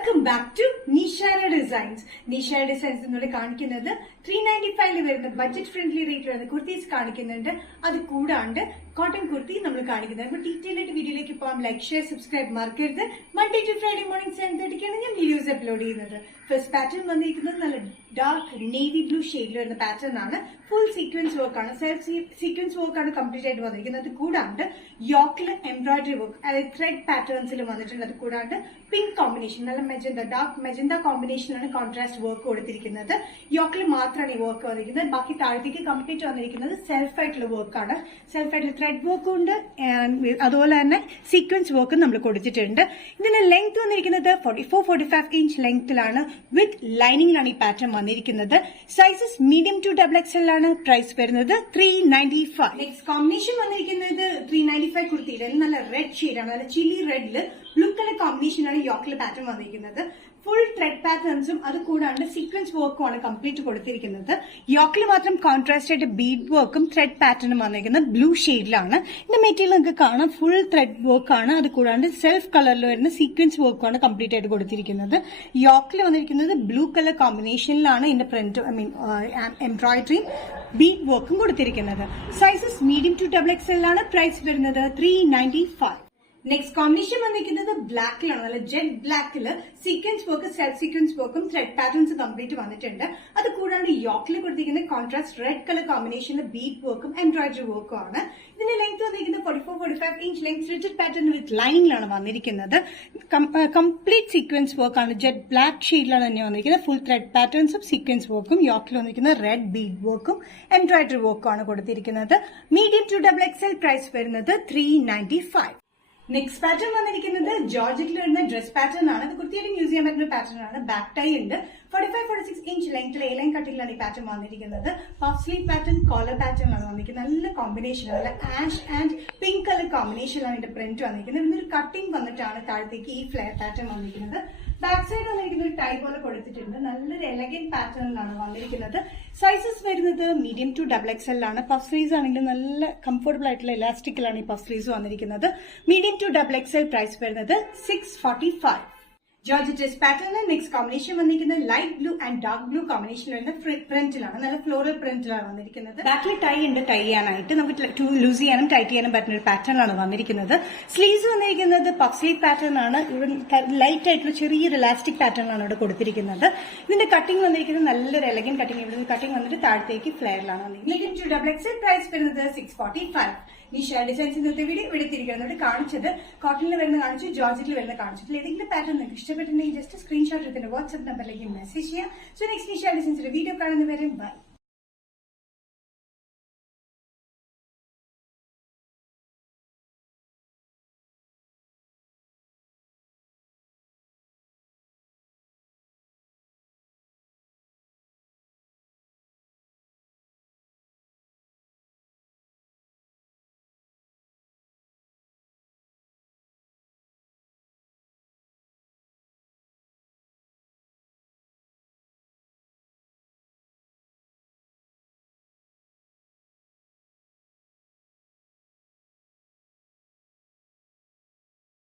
Welcome back to Nishara designs. Nishara designs എന്നോട് കാണിക്കുന്നത് 395 വരുന്ന ബഡ്ജറ്റ് ഫ്രണ്ട്ലി റേറ്റ് വരുന്ന കുർത്തീസ് കാണിക്കുന്നുണ്ട്. അത് കൂടാണ്ട് കോട്ടൺ കുർത്തി നമ്മൾ കാണിക്കുന്നത്. അപ്പോൾ ഡീറ്റെയിൽ ആയിട്ട് വീഡിയോയിലേക്ക് പോകാം. ലൈക്ക്, ഷെയർ, സബ്സ്ക്രൈബ് മറക്കരുത്. മൺഡേ ടു ഫ്രൈഡേ മോർണിംഗ് 7:30 ഞാൻ വീഡിയോസ് അപ്ലോഡ് ചെയ്യുന്നത്. ഫസ്റ്റ് പാറ്റേൺ വന്നിരിക്കുന്നത് നല്ല ഡാർക്ക് നേവി ബ്ലൂ ഷെയ്ഡിൽ വരുന്ന പാറ്റേൺ ആണ്. ഫുൾ സീക്വൻസ് വർക്കാണ്, സെൽഫ് സീക്വൻസ് വർക്കാണ് കംപ്ലീറ്റ് ആയിട്ട് വന്നിരിക്കുന്നത്. അത് കൂടാണ്ട് യോക്കില് എംബ്രോയിഡറി വർക്ക്, അതായത് ത്രെഡ് പാറ്റേൺസിൽ വന്നിട്ടുണ്ട്. അത് കൂടാണ്ട് പിങ്ക് കോമ്പിനേഷൻ, നല്ല മെജന്ത, ഡാർക്ക് മെജന്ത കോമ്പിനേഷനാണ് കോൺട്രാസ്റ്റ് വർക്ക് കൊടുത്തിരിക്കുന്നത്. യോക്കിൽ മാത്രമാണ് ഈ വർക്ക് വന്നിരിക്കുന്നത്. ബാക്കി താഴത്തേക്ക് കംപ്ലീറ്റ് വന്നിരിക്കുന്നത് സെൽഫ് ആയിട്ടുള്ള വർക്കാണ്. സെൽഫ് ആയിട്ടുള്ള ത്രെഡ് വർക്കും ഉണ്ട്, അതുപോലെ തന്നെ സീക്വൻസ് വർക്കും നമ്മൾ കൊടുത്തിട്ടുണ്ട്. ഇതിന്റെ ലെങ്ത് വന്നിരിക്കുന്നത് 44-45 ഇഞ്ച് ലെങ്ത്തിലാണ്. വിത്ത് ലൈനിങ്ങിലാണ് ഈ പാറ്റേൺ വന്നിരിക്കുന്നത്. സൈസസ് മീഡിയം ടു XXL ആണ്. പ്രൈസ് വരുന്നത് 395. നെക്സ്റ്റ് കോമ്പിനേഷൻ വന്നിരിക്കുന്നത് 395 കുർത്തിയുടെ നല്ല റെഡ് ഷെയ്ഡാണ്. നല്ല ചില്ലി റെഡില് ബ്ലൂ കളർ കോമ്പിനേഷനാണ് യോക്കിലെ പാറ്റേൺ വന്നിരിക്കുന്നത്. ഫുൾ ത്രെഡ് പാറ്റേൺസും അത് കൂടാണ്ട് സീക്വൻസ് വർക്കും ആണ് കംപ്ലീറ്റ് കൊടുത്തിരിക്കുന്നത്. യോക്കിൽ മാത്രം കോൺട്രാസ്റ്റ് ആയിട്ട് ബീഡ് വർക്കും ത്രെഡ് പാറ്റേണും വന്നിരിക്കുന്നത് ബ്ലൂ ഷെയ്ഡിലാണ്. ഇതിന്റെ മെറ്റീരിയൽ നിങ്ങൾക്ക് കാണാം, ഫുൾ ത്രെഡ് വർക്കാണ്. അത് കൂടാണ്ട് സെൽഫ് കളറിൽ വരുന്ന സീക്വൻസ് വർക്കാണ് കംപ്ലീറ്റ് ആയിട്ട് കൊടുത്തിരിക്കുന്നത്. യോക്കിൽ വന്നിരിക്കുന്നത് ബ്ലൂ കളർ കോമ്പിനേഷനിലാണ് ഇതിന്റെ പ്രിന്റ്, എംബ്രോയിഡറിയും ബീഡ് വർക്കും കൊടുത്തിരിക്കുന്നത്. സൈസസ് മീഡിയം ടു XXL ആണ്. പ്രൈസ് വരുന്നത് 395. നെക്സ്റ്റ് കോമ്പിനേഷൻ വന്നിരിക്കുന്നത് ബ്ലാക്കിലാണ്. നല്ല ജെറ്റ് ബ്ലാക്കില് സീക്വൻസ് വർക്ക്, സെൽഫ് സീക്വൻസ് വർക്കും ത്രെഡ് പാറ്റേൺസ് കംപ്ലീറ്റ് വന്നിട്ടുണ്ട്. അത് കൂടാണ്ട് യോക്കിൽ കൊടുത്തിരിക്കുന്ന കോൺട്രാസ്റ്റ് റെഡ് കളർ കോമ്പിനേഷനിൽ ബീഡ് വർക്കും എംബ്രോയിഡറി വർക്കും ആണ്. ഇതിന്റെ ലെങ്ത് വന്നിരിക്കുന്നത് 44-45 inch length rigid pattern with ലൈനിങ്ങിലാണ് വന്നിരിക്കുന്നത്. കംപ്ലീറ്റ് സീക്വൻസ് വർക്കാണ്. ജെറ്റ് ബ്ലാക്ക് ഷെയ്ഡിലാണ് തന്നെ വന്നിരിക്കുന്നത്. ഫുൾ ത്രെഡ് പാറ്റേൺസും സീക്വൻസ് വർക്കും, യോക്കിൽ വന്നിരിക്കുന്ന റെഡ് ബീഡ് വർക്കും എംബ്രോയിഡറി വർക്കും ആണ് കൊടുത്തിരിക്കുന്നത്. Medium to XXL. പ്രൈസ് വരുന്നത് 395. നെക്സ്റ്റ് പാറ്റേൺ വന്നിരിക്കുന്നത് ജോർജറ്റിൽ വരുന്ന ഡ്രസ് പാറ്റേൺ ആണ്. അത് കുർത്തിയായിട്ടും യൂസ് ചെയ്യാൻ പറ്റുന്ന പാറ്റേൺ ആണ്. ബാക്ക് ടൈ ഉണ്ട്. 45-46 ഇഞ്ച് ലെങ്ത്തിൽ എ ലൈൻ കട്ടിലാണ് ഈ പാറ്റേൺ വന്നിരിക്കുന്നത്. Puff sleeve pattern, collar pattern ആണ് വന്നിരിക്കുന്നത്. നല്ല കോമ്പിനേഷൻ, നല്ല ആഷ് ആൻഡ് പിങ്ക് കളർ കോമ്പിനേഷനിലാണ് ഇതിന്റെ പ്രിന്റ് വന്നിരിക്കുന്നത്. ഇതിനൊരു കട്ടിംഗ് വന്നിട്ടാണ് താഴത്തേക്ക് ഈ ഫ്ലെയർ പാറ്റേൺ വന്നിരിക്കുന്നത്. ബാക്ക് സൈഡ് വന്നിരിക്കുന്ന ഒരു ടൈ പോലെ കൊടുത്തിട്ടുണ്ട്. നല്ലൊരു എലഗന്റ് പാറ്റേണിലാണ് വന്നിരിക്കുന്നത്. സൈസസ് വരുന്നത് മീഡിയം ടു XXL ആണ്. പഫ് സ്ലീവ്സ് ആണെങ്കിൽ നല്ല കംഫർട്ടബിൾ ആയിട്ടുള്ള ഇലാസ്റ്റിക്കിലാണ് ഈ പഫ് സ്ലീവ്സ് വന്നിരിക്കുന്നത്. Medium to XXL. പ്രൈസ് വരുന്നത് 645. ജോർജറ്റ് പാറ്റേണിൽ നെക്സ്റ്റ് കോമ്പിനേഷൻ വന്നിരിക്കുന്നത് light blue and dark blue combination വരുന്ന പ്രിന്റിലാണ്. നല്ല ഫ്ലോറൽ പ്രിന്റിലാണ് വന്നിരിക്കുന്നത്. ബാക്കിൽ ടൈ ഉണ്ട്. ടൈ ചെയ്യാനായിട്ട് നമുക്ക് ലൂസ് ചെയ്യാനും ടൈറ്റ് ചെയ്യാനും പറ്റുന്ന ഒരു പാറ്റേണിലാണ് വന്നിരിക്കുന്നത്. സ്ലീവ്സ് വന്നിരിക്കുന്നത് പഫ് സ്ലീവ് പാറ്റേൺ ആണ്. ഇവിടെ ലൈറ്റ് ആയിട്ടുള്ള ചെറിയൊരു ഇലാസ്റ്റിക് പാറ്റേണിലാണ് ഇവിടെ കൊടുത്തിരിക്കുന്നത്. ഇതിന്റെ കട്ടിംഗ് വന്നിരിക്കുന്നത് നല്ലൊരു എലഗൻ കട്ടിംഗ്. ഇവിടെ കട്ടിംഗ് വന്നിട്ട് താഴത്തേക്ക് ഫ്ലെയറിലാണ് വന്നിരിക്കുന്നത്. XXL. പ്രൈസ് വരുന്നത് 645. നിഷാര ഡിസൈൻസ് ഇന്നത്തെ വീഡിയോ എടുത്തിരിക്കുന്നത് കാണിച്ചത് കോട്ടണിൽ വരുന്ന കാണിച്ചു, ജോർജറ്റിൽ വരുന്ന കാണിച്ചിട്ടില്ല. ഏതെങ്കിലും പാറ്റേൺ നിങ്ങൾക്ക് ഇഷ്ടപ്പെട്ടിട്ടുണ്ടെങ്കിൽ ജസ്റ്റ് സ്ക്രീൻഷോട്ട് എടുത്തിട്ട് വാട്സ്ആപ്പ് നമ്പറിലേക്ക് മെസ്സേജ് ചെയ്യാം. സോ നെക്സ്റ്റ് നിഷാര ഡിസൈൻസിന്റെ വീഡിയോ കാണുന്നവരെ ബൈ.